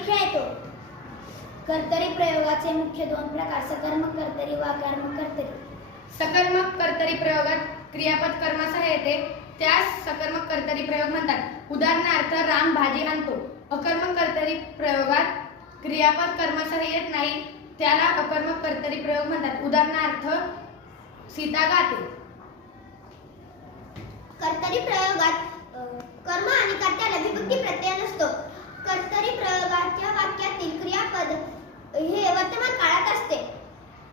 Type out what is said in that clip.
देखील येतो. कर्तरी प्रयोगाचे मुख्य दोन प्रकार, सकर्मक कर्तरी व अकर्मक कर्तरी. सकर्मक कर्तरी प्रयोगात क्रियापद कर्मासह येते, त्यास सकर्मक कर्तरी प्रयोग म्हणतात. उदाहरणार्थ राम भाजी आणतो. अकर्मक कर्तरी प्रयोगात क्रियापद कर्मासह येत नाही, त्याला अकर्मक कर्तरी प्रयोग म्हणतात. उदाहरणार्थ सीता गाते. कर्तरी प्रयोगात कर्म आणि कर्त्याला विभक्ती प्रत्यय नसतो. कर्तरी प्रयोगाच्या वाक्यातील क्रियापद हे वर्तमान काळात असते.